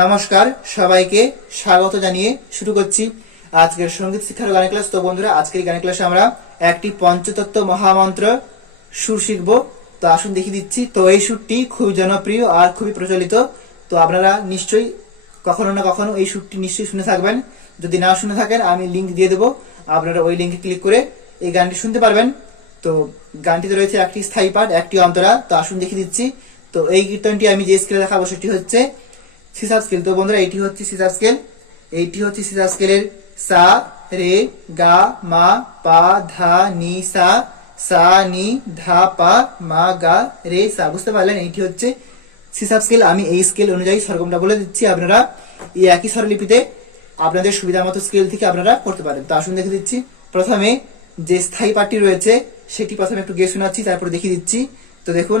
নমস্কার, সবাইকে স্বাগত জানিয়ে শুরু করছি আজকের সংগীত শিক্ষার গানের ক্লাস। তো বন্ধুরা, আজকের গানের ক্লাসে আমরা একটি পঞ্চতত্ত্ব মহামন্ত্র সুর শিখব। তো আসুন দেখিয়ে দিচ্ছি। তো এই সুরটি খুবই জনপ্রিয় আর খুবই প্রচলিত। তো আপনারা নিশ্চয়ই কখনো না কখনো এই সুরটি নিশ্চয়ই শুনে থাকবেন। যদি না শুনে থাকেন, আমি লিংক দিয়ে দেবো। আপনারা ওই লিঙ্কে ক্লিক করে এই গানটি শুনতে পারবেন। তো গানটিতে রয়েছে একটি স্থায়ী পাঠ, একটি অন্তরা। তো আসুন দেখিয়ে দিচ্ছি। তো এই কীর্তনটি আমি যে স্কেলে দেখাবো, সেটি হচ্ছে সিসাব স্কেল তো বন্ধুরা, এটি হচ্ছে সিসাব স্কেল এইটি হচ্ছে সিসাব স্কেলের সা, রে, গা, মা, পা, ধা, নি, সা। সা, নি, ধা, পা, মা, গা, রে, সা। বুঝতে পারলেন? এইটি হচ্ছে সিসাব স্কেল আমি এই স্কেল অনুযায়ী স্বরগমটা বলে দিচ্ছি। আপনারা এই একই স্বরলিপিতে আপনাদের সুবিধা মতো স্কেল থেকে আপনারা করতে পারেন। তো আসুন দেখে দিচ্ছি। প্রথমে যে স্থায়ী পাঠটি রয়েছে, সেটি প্রথমে একটু গিয়ে শোনাচ্ছি, তারপর দেখিয়ে দিচ্ছি। তো দেখুন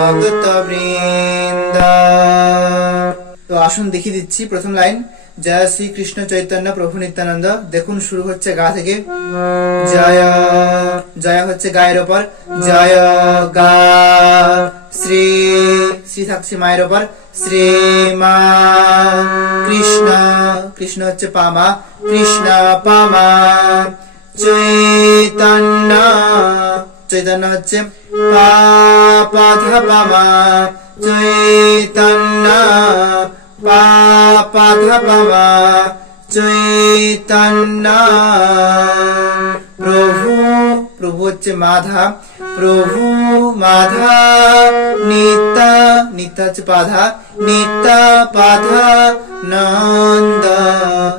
গৌর ভক্ত বৃন্দ তো আসুন দেখিয়ে দিচ্ছি প্রথম লাইন। জয় শ্রী কৃষ্ণ চৈতন্য প্রভু নিত্যানন্দ। দেখুন, শুরু হচ্ছে গা থেকে। জয় জয় হচ্ছে গায়ের ওপর। জয় গা শ্রী শ্রী থাকছে মায়ের ওপর। শ্রী মা কৃষ্ণ কৃষ্ণ হচ্ছে পামা কৃষ্ণ পামা চৈতন্য চৈতন্য হচ্ছে পা পাধা পামা চৈতন্য পা পাধা পামা চৈতন্য প্রভু প্রভু হচ্ছে মাধা প্রভু মাধা নিতা নিতা হচ্ছে পাধা নিতা পাধা নন্দ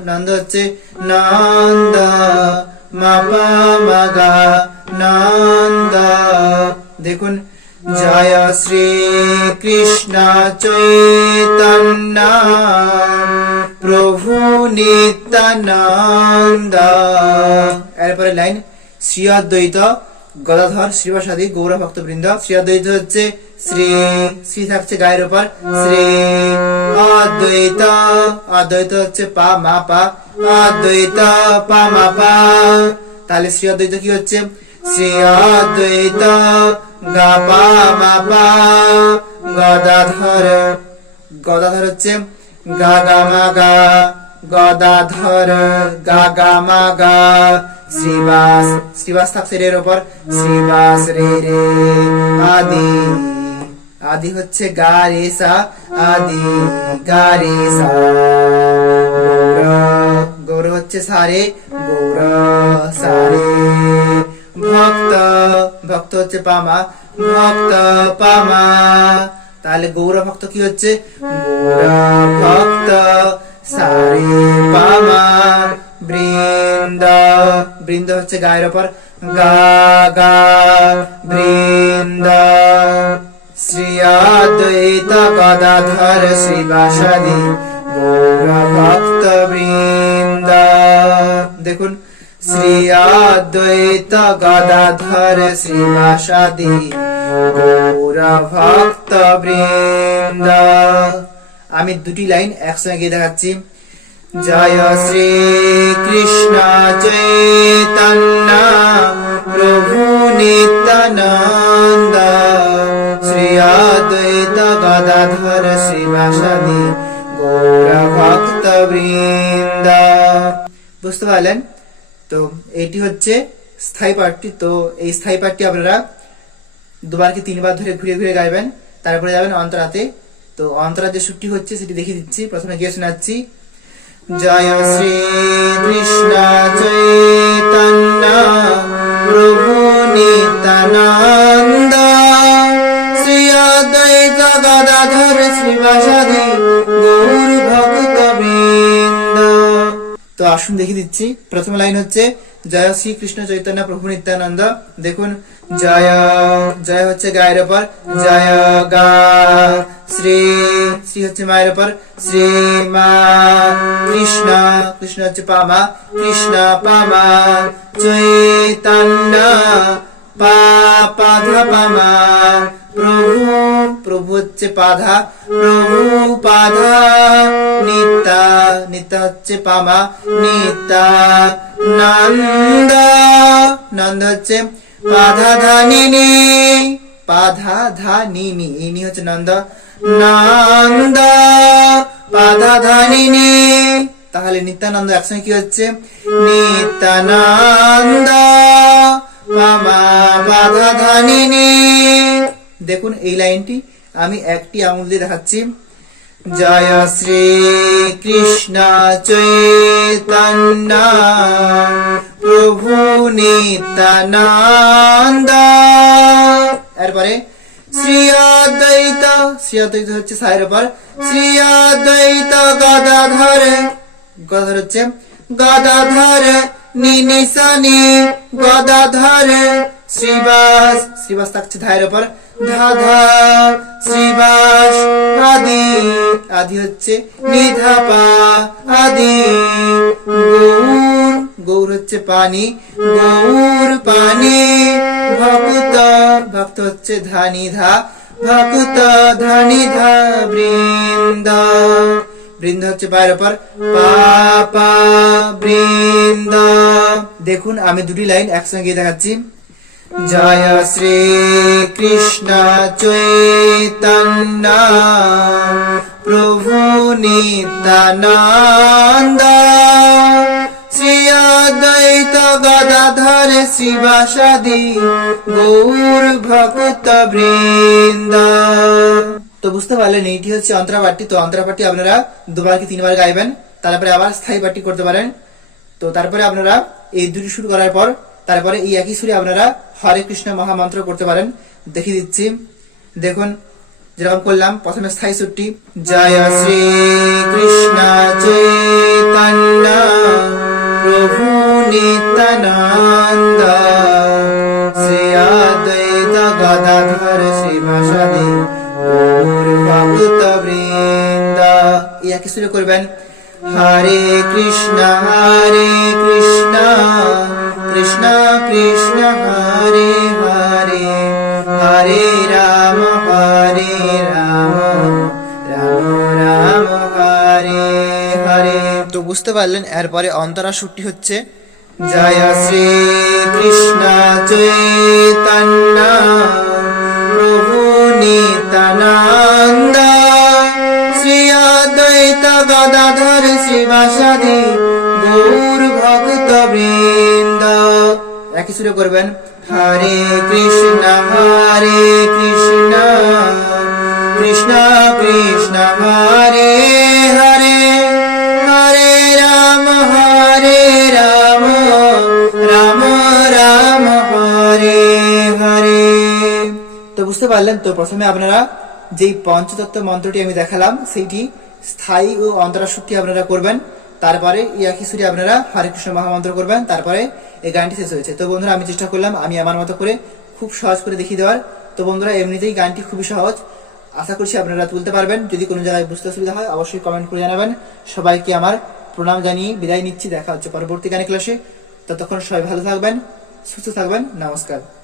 নন্দ হচ্ছে নন্দ মাপা মাগা নন্দ দেখুন, জয় শ্রী কৃষ্ণ চৈতন্য, প্রভু নিত্যানন্দ। এরপরে লাইন শ্রী গদাধর শ্রীবাসাদি গৌর ভক্তবৃন্দ। শ্রী অদ্বৈত হচ্ছে শ্রী শ্রী থাকছে গায়ের উপর, শ্রী অদ্বৈত। অদ্বৈত হচ্ছে পা, মা, পা। অদ্বৈত, পা, মা, পা। তাহলে শ্রী অদ্বৈত কি হচ্ছে? শ্রী অদ্বৈত গা পা গদাধর গদাধর হচ্ছে গা গা মা গা, গদাধর, গা গা মা গা, শ্রীবাস শ্রীবাস থাকছে রের ওপর শ্রীবাস রে রে, আদি আদি হচ্ছে গা রে সা, আদি, গা রে সা, গৌর হচ্ছে সারে গৌর সারে ভক্ত ভক্ত হচ্ছে পামা, ভক্ত পামা। তাহলে গৌর ভক্ত কি হচ্ছে? গৌর ভক্ত সারে পামা। বৃন্দ বৃন্দ হচ্ছে গায়ের ওপর। গা গা, বৃন্দ। শ্রী অদ্বৈত গদাধর শ্রীবাসাদি। গৌর ভক্ত বৃন্দ। দেখুন শ্রী অদ্বৈত গদাধর শ্রীবাসাদি গৌর ভক্ত বৃন্দ আমি দুটি লাইন একসঙ্গে দেখাচ্ছি। জয় শ্রী কৃষ্ণ চৈতন্য, প্রভু নিত্যানন্দ। শ্রী অদ্বৈত গদাধর শ্রীবাসাদি গৌর ভক্ত বৃন্দ বুঝতে পারলেন? তো এটি হচ্ছে স্থায়ী পার্টটি তো এই স্থায়ী পার্টটি আপনারা দুবার কি তিনবার ধরে ঘুরে ঘুরে গাইবেন, তারপরে যাবেন অন্তরাতে। তো অন্তরা যে সুরটি হচ্ছে সেটি দেখিয়ে দিচ্ছি। প্রথমে গিয়ে শোনাচ্ছি। জয় শ্রী কৃষ্ণ চৈতন্য। আসুন দেখে দিচ্ছি। প্রথম লাইন হচ্ছে, জয় শ্রী কৃষ্ণ চৈতন্য প্রভু নিত্যানন্দ। দেখুন, জয় জয় হচ্ছে গায়ের ওপর, জয় গা, শ্রী শ্রী হচ্ছে মায়ের ওপর, শ্রী মা, কৃষ্ণ কৃষ্ণ হচ্ছে পামা কৃষ্ণ পামা চৈতন্য পা পাধা পামা হচ্ছে পাধা প্রভু পাধা নিত্যা নিত্যা হচ্ছে পামা। নিত্যা, নন্দ। নন্দ হচ্ছে পাধা ধানিনি। পাধা ধানিনি। ইনি হচ্ছে নন্দ। নন্দ পাধা ধানিনি। তাহলে নিত্যানন্দ একসঙ্গে কি হচ্ছে? নিত্যানন্দ মামা বাধা ধানিনি। দেখুন এই লাইনটি। আমি একটি আঙুল দিয়ে দেখাচ্ছি। জয় শ্রী কৃষ্ণ চৈতন্য, প্রভু নিত্যানন্দ। এরপরে শ্রী অদ্বৈত শ্রী অদ্বৈত হচ্ছে সাহের উপর। শ্রী অদ্বৈত গদাধর গদাধর হচ্ছে গদাধর নিনিসানি গদাধর, শ্রীবাস শ্রীবাস থাকছে ধায়ের উপর। ধাধা শ্রীবাস আদি আদি হচ্ছে নিধাপা আদি। গৌর গৌর হচ্ছে পানি, গৌর পানি। ভক্ত ভক্ত হচ্ছে ধানি ধা, ভক্ত ধানি ধা বৃন্দ। বৃন্দ হচ্ছে পায়ের ওপর পাপা বৃন্দ। দেখুন, আমি দুটি লাইন একসঙ্গে দেখাচ্ছি। জয় শ্রী কৃষ্ণ চৈতন্য। প্রভু নিত্যানন্দ। শ্রী অদ্বৈত গদাধর শিবাসাদি গৌর ভক্ত বৃন্দ। তো বুঝতে পারলেন, এইটি হচ্ছে অন্তরাপাঠটি। তো অন্তরাপাঠটি আপনারা দুবার কি তিনবার গাইবেন? তারপরে আবার স্থায়ী পাঠটি করতে পারেন। তো তারপরে আপনারা এই দুটি শুরু করার পর তারপরে এই একই সুরে আপনারা হরে কৃষ্ণ মহামন্ত্র করতে পারেন। দেখিয়ে দিচ্ছি। দেখুন, যেরকম করলাম, প্রথমে স্থায়ী সুরটি, জয় শ্রী কৃষ্ণ চৈতন্য প্রভু নিত্যানন্দ শ্রী অদ্বৈত গদাধর শ্রীবাসাদি গৌর ভক্ত বৃন্দ একই সুরে করবেন, হরে কৃষ্ণ হরে কৃষ্ণ। কৃষ্ণ কৃষ্ণ হরে হরে হরে রাম হরে রাম রাম রাম হরে হরে। তো বুঝতে পারলেন এরপরে অন্তরা সুরটি হচ্ছে জয় শ্রী কৃষ্ণ চৈতন্য প্রভু নিত্যানন্দ শ্রী অদ্বৈত গদাধর শ্রীবাসাদি গৌর ভক্ত বৃন্দ একই সুরে করবেন, হরে কৃষ্ণ হরে কৃষ্ণ কৃষ্ণ কৃষ্ণ, হরে হরে হরে রাম হরে রাম রাম রাম, হরে হরে। তো বুঝতে পারলেন তো, প্রথমে আপনারা যেই পঞ্চতত্ত্ব মন্ত্রটি আমি দেখালাম, সেইটি স্থায়ী ও অন্তরা সুরটি আপনারা করবেন। তারপরে ইয়াকি সুরি আপনারা হরে কৃষ্ণ মহামন্ত্র করবেন, তারপরে এই গানটি শেষ হয়েছে। তো বন্ধুরা, আমি চেষ্টা করলাম, আমি আমার মতো করে খুব সহজ করে দেখিয়ে দেওয়ার। তো বন্ধুরা, এমনিতেই গানটি খুবই সহজ। আশা করছি আপনারা তুলতে পারবেন। যদি কোনো জায়গায় বুঝতে অসুবিধা হয়, অবশ্যই কমেন্ট করে জানাবেন। সবাইকে আমার প্রণাম জানিয়ে বিদায় নিচ্ছি। দেখা হচ্ছে পরবর্তী গানে ক্লাসে। ততক্ষণ সবাই ভালো থাকবেন, সুস্থ থাকবেন। নমস্কার।